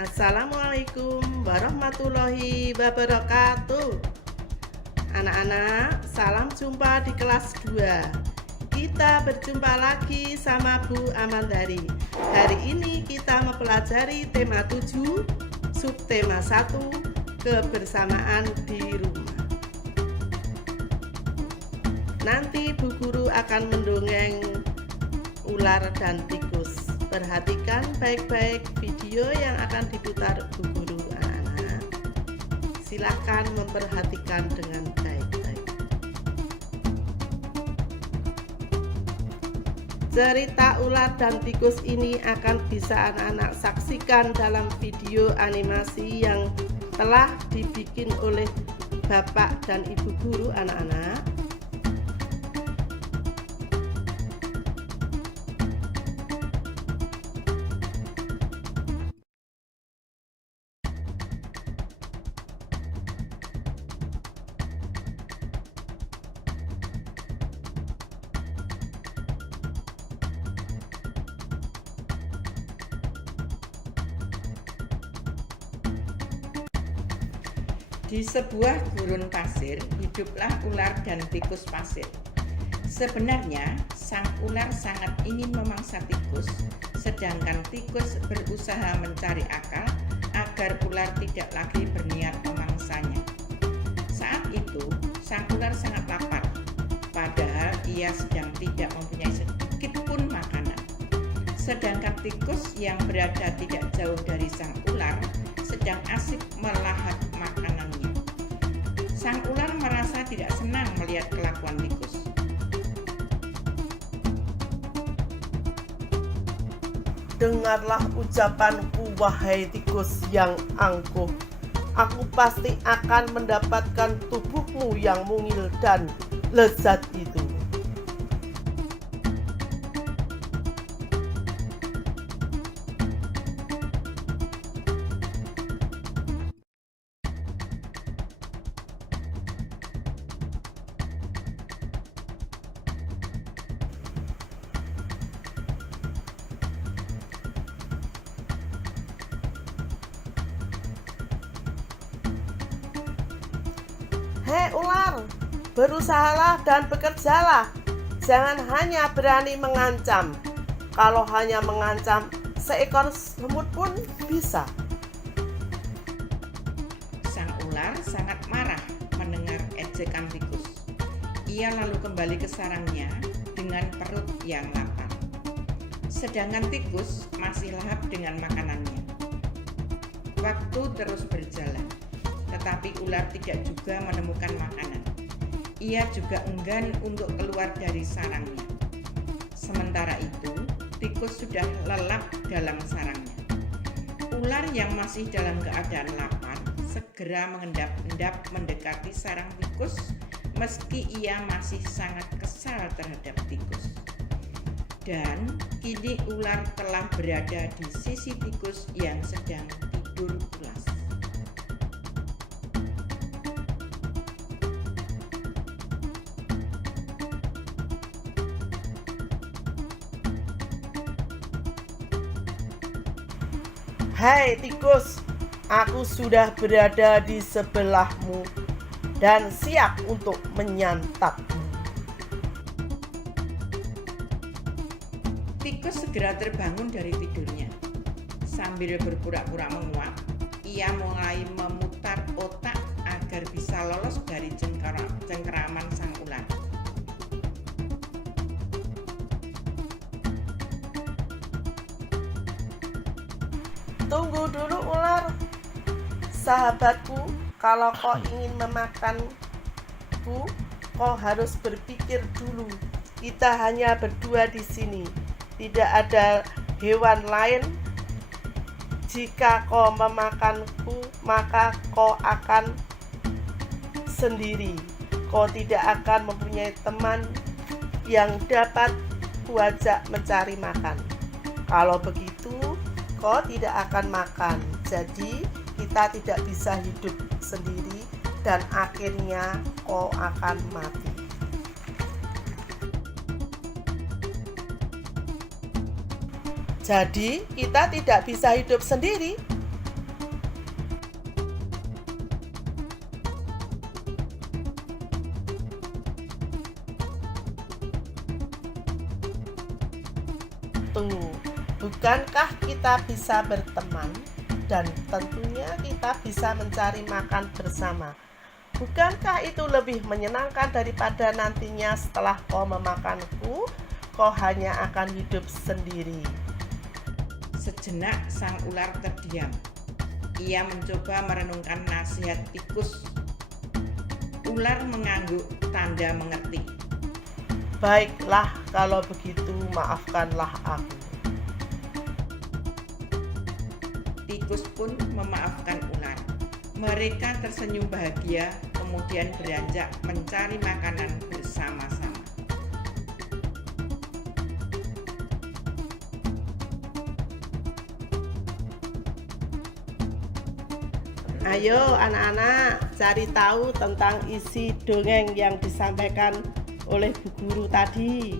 Assalamualaikum warahmatullahi wabarakatuh. Anak-anak, salam jumpa di kelas 2. Kita berjumpa lagi sama Bu Amandari. Hari ini kita mempelajari tema 7, subtema 1, kebersamaan di rumah. Nanti Bu Guru akan mendongeng ular dan tikus. Perhatikan baik-baik video yang akan diputar Bu Guru, anak-anak. Silakan memperhatikan dengan baik-baik. Cerita ular dan tikus ini akan bisa anak-anak saksikan dalam video animasi yang telah dibikin oleh Bapak dan Ibu Guru, anak-anak. Di sebuah gurun pasir, hiduplah ular dan tikus pasir. Sebenarnya, sang ular sangat ingin memangsa tikus, sedangkan tikus berusaha mencari akal agar ular tidak lagi berniat memangsanya. Saat itu, sang ular sangat lapar, padahal ia sedang tidak mempunyai sedikit pun makanan. Sedangkan tikus yang berada tidak jauh dari sang ular sedang asik melahap makanannya. Sang ular merasa tidak senang melihat kelakuan tikus. Dengarlah ucapanku, wahai tikus yang angkuh. Aku pasti akan mendapatkan tubuhmu yang mungil dan lezat itu. Hei ular, berusahalah dan bekerjalah. Jangan hanya berani mengancam. Kalau hanya mengancam, seekor semut pun bisa. Sang ular sangat marah mendengar ejekan tikus. Ia lalu kembali ke sarangnya dengan perut yang lapar. Sedangkan tikus masih lahap dengan makanannya. Waktu terus berjalan, tetapi ular tidak juga menemukan makanan. Ia juga enggan untuk keluar dari sarangnya. Sementara itu, tikus sudah lelap dalam sarangnya. Ular yang masih dalam keadaan lapar segera mengendap-endap mendekati sarang tikus, meski ia masih sangat kesal terhadap tikus. Dan kini ular telah berada di sisi tikus yang sedang tidur pulas. Hai tikus, aku sudah berada di sebelahmu dan siap untuk menyantapmu. Tikus segera terbangun dari tidurnya. Sambil berpura-pura menguap, ia mulai memutar otak agar bisa lolos dari cengkeraman sang ular. Tunggu dulu ular, sahabatku. Kalau kau ingin memakanku, kau harus berpikir dulu. Kita hanya berdua di sini, tidak ada hewan lain. Jika kau memakanku, maka kau akan sendiri. Kau tidak akan mempunyai teman yang dapat kuajak mencari makan. Kalau begitu, kau tidak akan makan. Jadi kita tidak bisa hidup sendiri dan akhirnya kau akan mati. Jadi kita tidak bisa hidup sendiri. Bukankah kita bisa berteman dan tentunya kita bisa mencari makan bersama? Bukankah itu lebih menyenangkan daripada nantinya setelah kau memakanku, kau hanya akan hidup sendiri? Sejenak sang ular terdiam. Ia mencoba merenungkan nasihat tikus. Ular mengangguk tanda mengerti. Baiklah, kalau begitu maafkanlah aku. Tikus pun memaafkan ular. Mereka tersenyum bahagia, kemudian beranjak mencari makanan bersama-sama. Ayo anak-anak, cari tahu tentang isi dongeng yang disampaikan oleh Bu Guru tadi.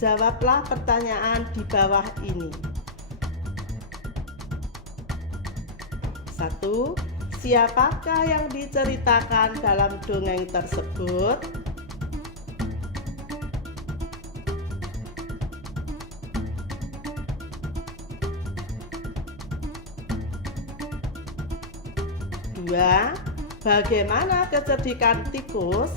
Jawablah pertanyaan di bawah ini. 1. Siapakah yang diceritakan dalam dongeng tersebut? 2. Bagaimana kecerdikan tikus?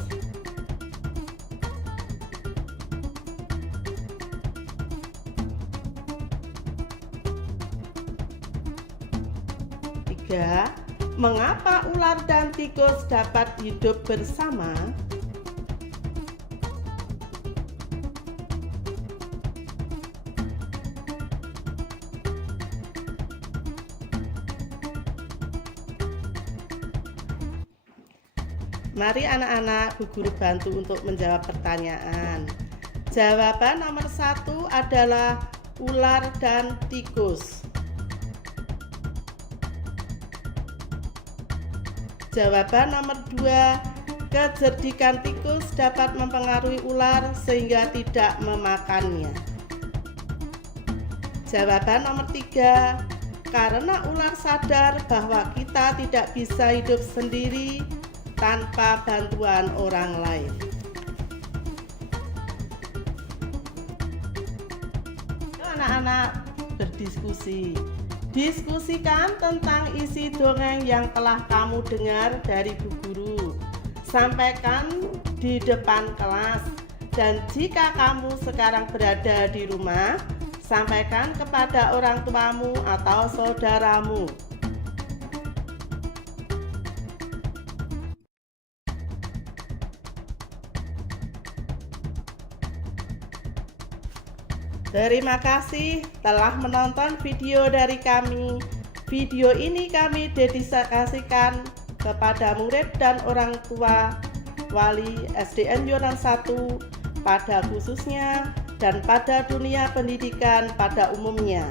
3. Mengapa ular dan tikus dapat hidup bersama? 4. Mari anak-anak, Bu Guru bantu untuk menjawab pertanyaan. Jawaban nomor 1 adalah ular dan tikus. Jawaban nomor 2, kecerdikan tikus dapat mempengaruhi ular sehingga tidak memakannya. Jawaban nomor 3, karena ular sadar bahwa kita tidak bisa hidup sendiri tanpa bantuan orang lain. Anak-anak berdiskusi. Diskusikan tentang isi dongeng yang telah kamu dengar dari Bu Guru. Sampaikan di depan kelas. Dan jika kamu sekarang berada di rumah, sampaikan kepada orang tuamu atau saudaramu. Terima kasih telah menonton video dari kami. Video ini kami dedikasikan kepada murid dan orang tua wali SDN Yonan 1 pada khususnya dan pada dunia pendidikan pada umumnya.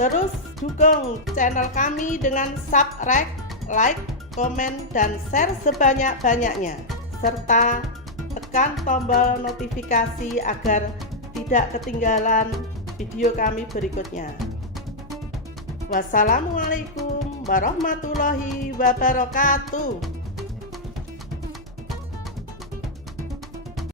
Terus dukung channel kami dengan subscribe, like, komen, dan share sebanyak-banyaknya, serta tekan tombol notifikasi agar tidak ketinggalan video kami berikutnya. Wassalamualaikum warahmatullahi wabarakatuh.